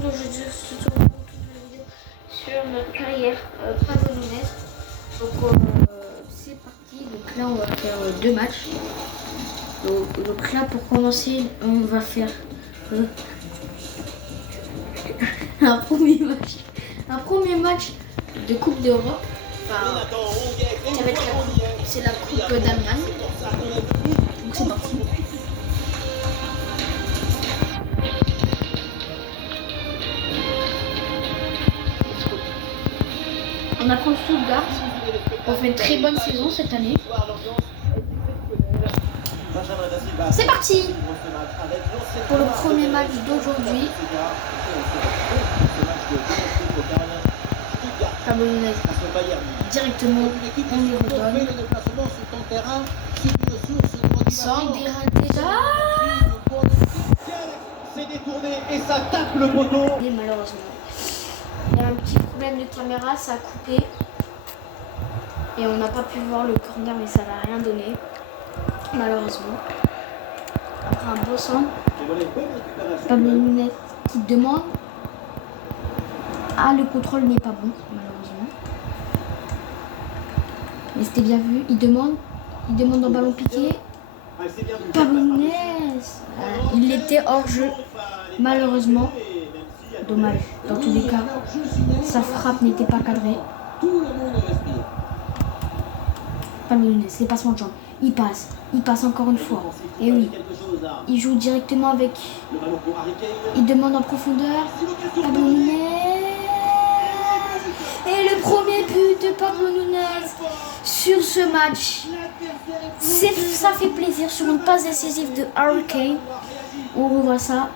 monde, aujourd'hui je te retrouve pour une vidéo sur notre carrière Pablo Nunes. Donc c'est parti, donc là on va faire deux matchs. Donc là pour commencer on va faire un premier match de Coupe d'Europe. Enfin, ça va être c'est la Coupe d'Allemagne. Donc c'est parti. On apprend Stuttgart. On fait une très bonne saison cette année. C'est parti pour le premier match d'aujourd'hui. Pablo Nunes directement, on y redonne. Sans dérater. C'est détourné et ça tape le poteau. Et malheureusement, il y a un petit problème de caméra, ça a coupé. Et on n'a pas pu voir le corner, mais ça n'a rien donné. Malheureusement. Après un beau centre. Pablo Nunes qui demande. Ah, le contrôle n'est pas bon, malheureusement. Mais c'était bien vu. Il demande un ballon piqué. Pablo Nunes. Il était hors jeu, malheureusement. Dommage. Dans tous les cas, sa frappe n'était pas cadrée. Pablo Nunes, les passements de jambes. Il passe encore une fois. Et oui, il joue directement avec. Il demande en profondeur. Pablo Nunes. Et le premier but de Pablo Nunes sur ce match. Ça fait plaisir sur une passe décisive de Harry Kane. On revoit ça.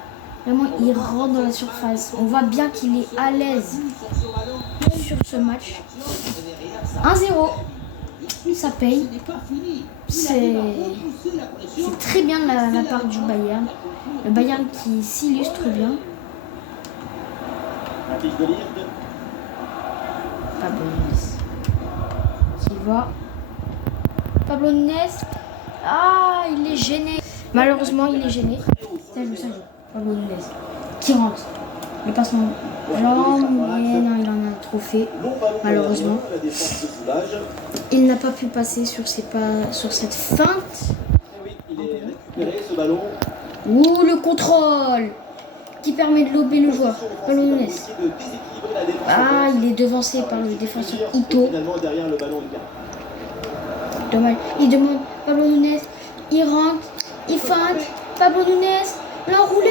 Vraiment, il rentre dans la surface. On voit bien qu'il est à l'aise sur ce match. 1-0. Ça paye. C'est très bien de la part du Bayern. Le Bayern qui s'illustre bien. Pablo Nunes. Silva. Pablo Nunes. Ah, il est gêné. Malheureusement, il est gêné. Ça joue. Pablo Nunes. Qui rentre. Le passement. Jambes, mais non, il en a trop fait. Malheureusement. Il n'a pas pu passer sur cette feinte. Ouh, le contrôle qui permet de lober le joueur. Pablo Nunes. Ah, il est devancé par le défenseur Ito. Dommage. Il demande Pablo Nunes. Il rentre. Il feinte. Pablo Nunes. L'enroulé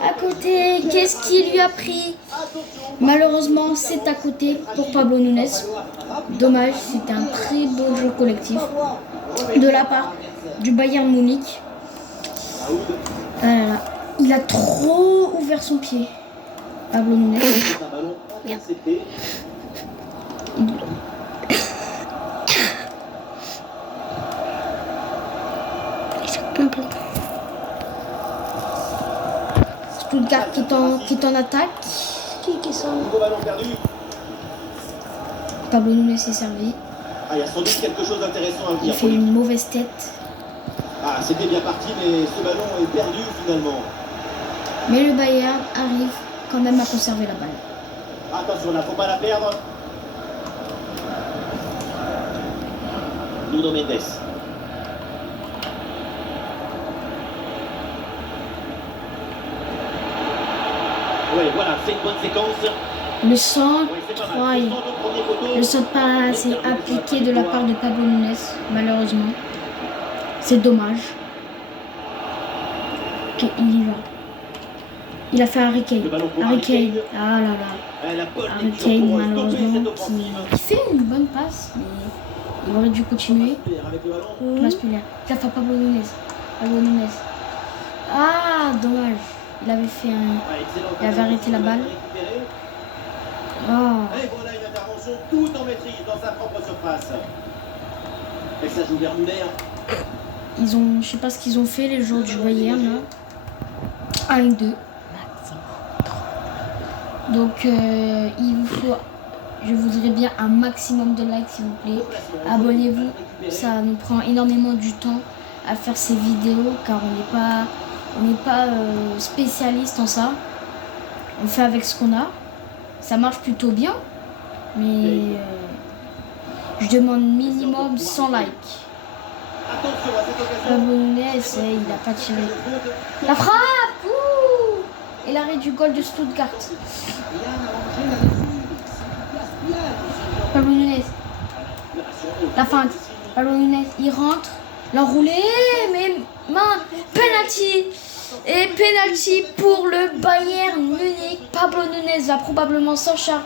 à côté. Qu'est-ce qu'il lui a pris? Malheureusement, c'est à côté pour Pablo Nunes. Dommage, c'était un très beau jeu collectif de la part du Bayern Munich. Ah là là. Il a trop ouvert son pied. Pablo Nunes. Bien. Stuttgart qui est en attaque. Qui est ça? Pablo Nunes est servi. Il y a sans doute quelque chose d'intéressant à dire. Il fait une mauvaise tête. Ah, c'était bien parti, mais ce ballon est perdu finalement. Mais le Bayern arrive quand même à conserver la balle. Attention, là, faut pas la perdre. Nuno Mendes. Oui, voilà, c'est une bonne séquence. Le centre, le centre pas assez appliqué de la part de Pablo Nunes, malheureusement. C'est dommage. Ok, il y va. Il a fait Harry Kane. Ah là là. Harry Kane, malheureusement, qui fait une bonne passe, mais il aurait dû continuer. Thomas Müller. Il a fait Pablo Nunes. Ah, dommage. Il avait arrêté la balle. Et voilà une intervention tout en maîtrise dans sa propre surface. Et ça joue vers Müller. Je sais pas ce qu'ils ont fait les joueurs du Bayern là. 1-2. Donc je voudrais bien un maximum de likes s'il vous plaît. Abonnez-vous, ça nous prend énormément du temps à faire ces vidéos car on n'est pas spécialiste en ça. On fait avec ce qu'on a. Ça marche plutôt bien. Mais je demande minimum 100 likes. Pablo Nunes, il n'a pas tiré. La frappe ouh. Et l'arrêt du goal de Stuttgart. Pablo Nunes. La feinte. Pablo Nunes, il rentre. L'enroulé, mais main. Penalty. Et penalty pour le Bayern Munich. Pablo Nunes va probablement s'en charger.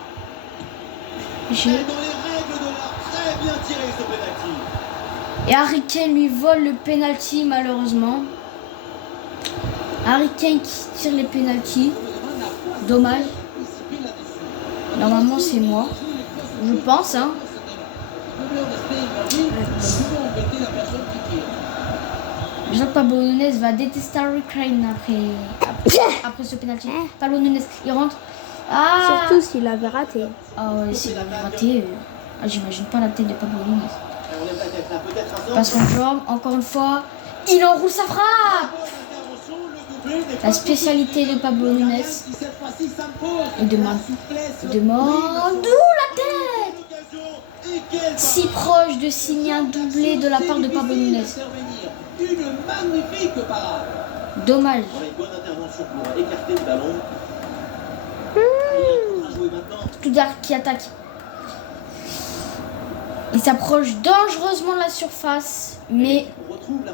Et Harry Kane lui vole le penalty malheureusement. Harry Kane qui tire les penalties. Dommage. Normalement c'est moi. Je pense hein. Je sens que Pablo Nunes va détester Harry Kane après ce penalty. Pablo Nunes, il rentre. Ah. Surtout s'il avait raté. Ah ouais, s'il avait raté, j'imagine pas la tête de Pablo Nunes. Passe en jambe, encore une fois, il enroule sa frappe. La spécialité de Pablo Nunes. Il demande d'où la tête. Si proche de signer un doublé de la part de Pablo Nunes. Dommage. Stuttgart qui attaque. Il s'approche dangereusement de la surface, mais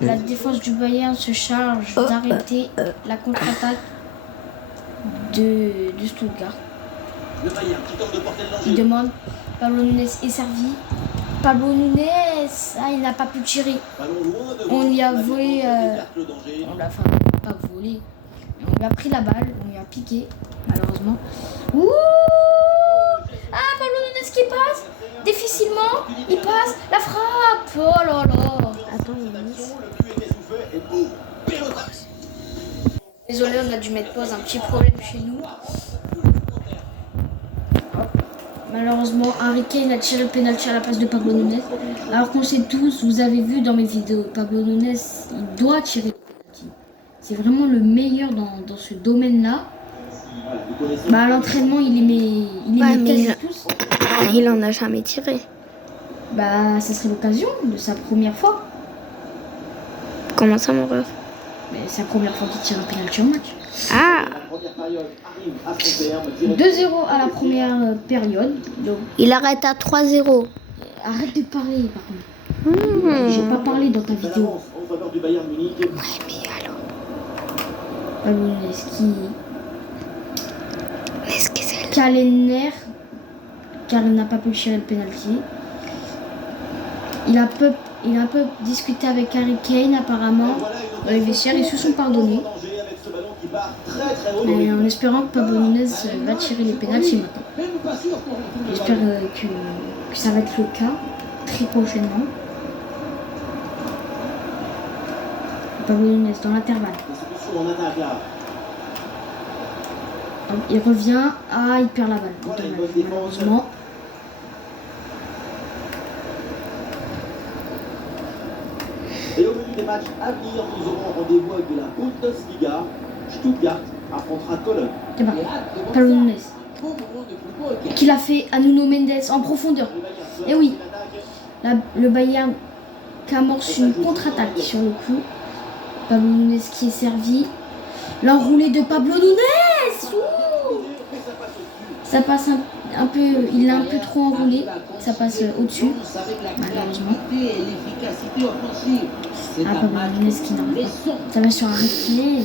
la défense du Bayern se charge d'arrêter la contre-attaque de Stuttgart. Il demande, Pablo Nunes est servi. Pablo Nunes, il n'a pas pu tirer. On lui a volé, on l'a pas volé. On lui a pris la balle, on lui a piqué, malheureusement. Ouh! Ah, Pablo Nunes qui passe difficilement, il passe, la frappe. Oh là là. Attends, il est Désolé, on a dû mettre pause, un petit problème chez nous. Malheureusement, Harry Kane a tiré le pénalty à la place de Pablo Nunes. Alors qu'on sait tous, vous avez vu dans mes vidéos, Pablo Nunes, il doit tirer le pénalty. C'est vraiment le meilleur dans ce domaine-là. Bah, à l'entraînement, il met quasi tous. Il en a jamais tiré. Bah, ça serait l'occasion de sa première fois. Comment ça, mon ref? Mais c'est la première fois qu'il tire un pénalty en match. Ah! 2-0 à la première période. Donc, Il arrête à 3-0. arrête de parler, par contre. J'ai pas parlé dans ta vidéo. Ouais, mais alors. Pablo Nunes Est-ce que c'est qui a les nerfs car il n'a pas pu tirer le penalty. Il a un peu discuté avec Harry Kane apparemment dans les vestiaires. Ils se sont pardonnés. Et en espérant que Pablo Nunes va tirer les penaltys maintenant. J'espère que ça va être le cas très prochainement. Pablo Nunes dans l'intervalle. Il revient. Ah, il perd la balle. Dommage, malheureusement. Et au menu des matchs à venir, nous aurons rendez-vous avec de la Bundesliga. Stuttgart affrontera Cologne. C'est parti. Pablo Nunes. Qui l'a fait à Nuno Mendes en profondeur. Et oui, le Bayern qui amorce une contre-attaque sur le coup. Pablo Nunes qui est servi. L'enroulé de Pablo Nunes. Ouh, ça passe un peu, il l'a un peu trop enroulé. Ça passe au-dessus, malheureusement. Ah, Pablo Nunes qui n'arrive pas. Ça va sur Harry Kane.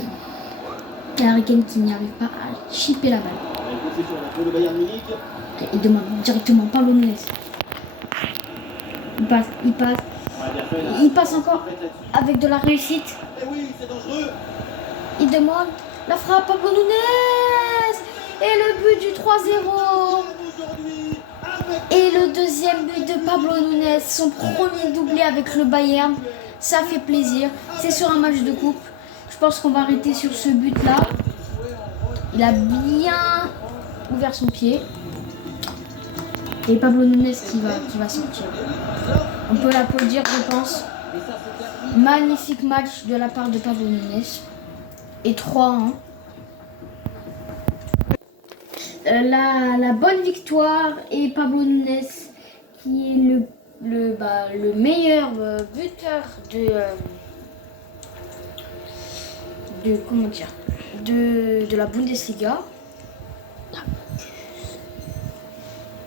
Et Harry Kane qui n'y arrive pas à chipper la balle. Et il demande directement Pablo Nunes. Il passe encore avec de la réussite. Il demande la frappe Pablo Nunes. Et le but du 3-0. Et le deuxième but de Pablo Nunes, son premier doublé avec le Bayern. Ça fait plaisir. C'est sur un match de coupe. Je pense qu'on va arrêter sur ce but-là. Il a bien ouvert son pied. Et Pablo Nunes qui va sortir. On peut l'applaudir, je pense. Magnifique match de la part de Pablo Nunes. Et 3-1. la bonne victoire et Pablo Nunes qui est le meilleur buteur de la Bundesliga.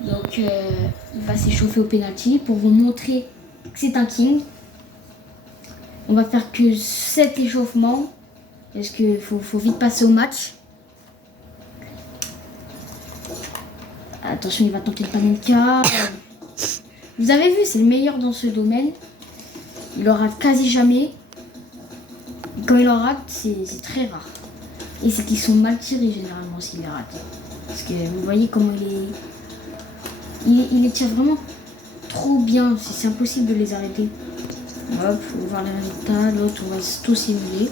Donc il va s'échauffer au penalty pour vous montrer que c'est un king. On va faire que 7 échauffements parce qu'il faut vite passer au match. Attention, il va tenter le Panenka. Vous avez vu, c'est le meilleur dans ce domaine. Il le rate quasi jamais. Et quand il en rate, c'est très rare. Et c'est qu'ils sont mal tirés généralement s'il les rate. Parce que vous voyez comment il les tire vraiment trop bien. C'est impossible de les arrêter. Hop, on va voir les résultats. L'autre, on va tout simuler.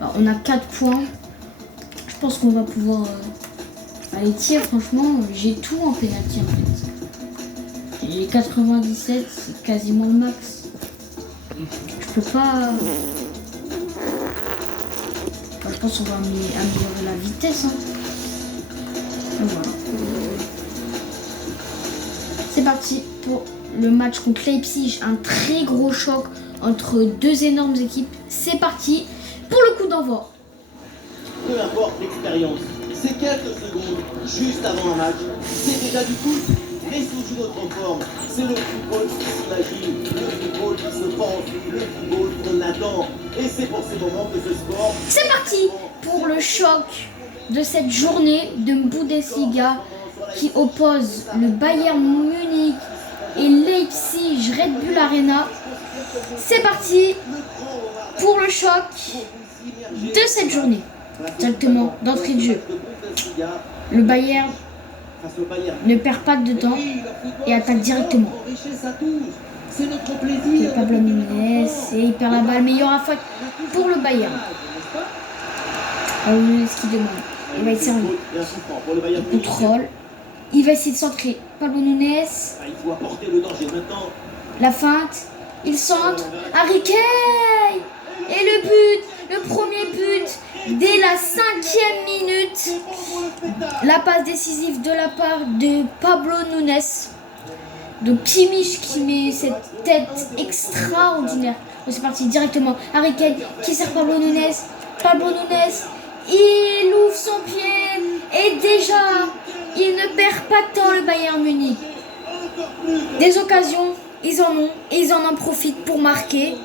Alors, on a 4 points. Je pense qu'on va pouvoir aller tirer. Franchement, j'ai tout en pénalty en fait. J'ai 97, c'est quasiment le max. Je peux pas. Enfin, je pense qu'on va améliorer la vitesse. Hein. Voilà. C'est parti pour le match contre Leipzig. Un très gros choc entre deux énormes équipes. C'est parti pour le coup d'envoi. Peu importe l'expérience, c'est quelques secondes juste avant un match. C'est déjà du foot, mais sous une autre forme. C'est le football qui s'imagine, le football qui se pense, le football qu'on attend. Et c'est pour ces moments que ce sport... C'est parti pour le choc de cette journée de Bundesliga qui oppose le Bayern Munich et Leipzig Red Bull Arena. C'est parti pour le choc de cette journée. Directement d'entrée de jeu. Le Bayern ne perd pas de temps et attaque directement. Okay, Pablo Nunes et il perd la balle, mais il y aura faute pour le Bayern. Pablo Nunes qui demande. Il va être servi. Il contrôle. Il va essayer de centrer. Pablo Nunes. La feinte. Il centre. Harry Kane. Et le but. Le premier but dès la 5e minute. La passe décisive de la part de Pablo Nunes. Donc Kimmich qui met cette tête extraordinaire. Donc c'est parti directement. Harry Kane qui sert Pablo Nunes. Pablo Nunes. Il ouvre son pied. Et déjà, il ne perd pas de temps le Bayern Munich. Des occasions, ils en ont. Et ils en profitent pour marquer.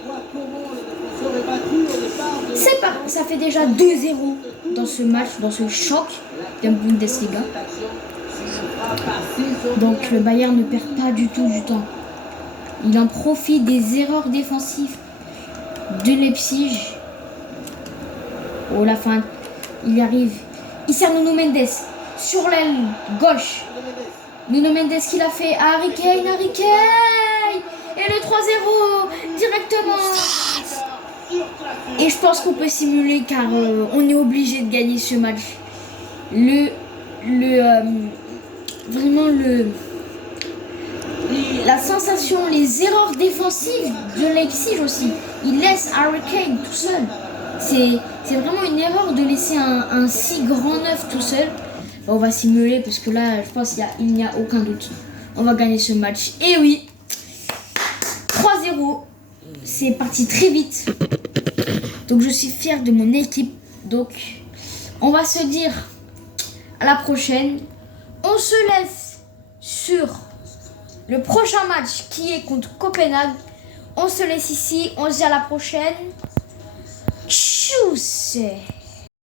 C'est pas, ça fait déjà 2-0 dans ce match, dans ce choc de Bundesliga. Donc le Bayern ne perd pas du tout du temps. Il en profite des erreurs défensives de Leipzig. Oh la fin, il y arrive. Il sert Nuno Mendes sur l'aile gauche. Nuno Mendes qui l'a fait à Harry Kane, Harry Kane. Et le 3-0 directement. Et je pense qu'on peut simuler car on est obligé de gagner ce match. La sensation, les erreurs défensives de Leipzig aussi. Il laisse Harry Kane tout seul. C'est vraiment une erreur de laisser un si grand neuf tout seul. Bon, on va simuler parce que là, je pense qu'il n'y a aucun doute. On va gagner ce match. Et oui, 3-0. C'est parti très vite. Donc je suis fière de mon équipe. Donc on va se dire à la prochaine. On se laisse sur le prochain match qui est contre Copenhague. On se laisse ici. On se dit à la prochaine. Tchuss.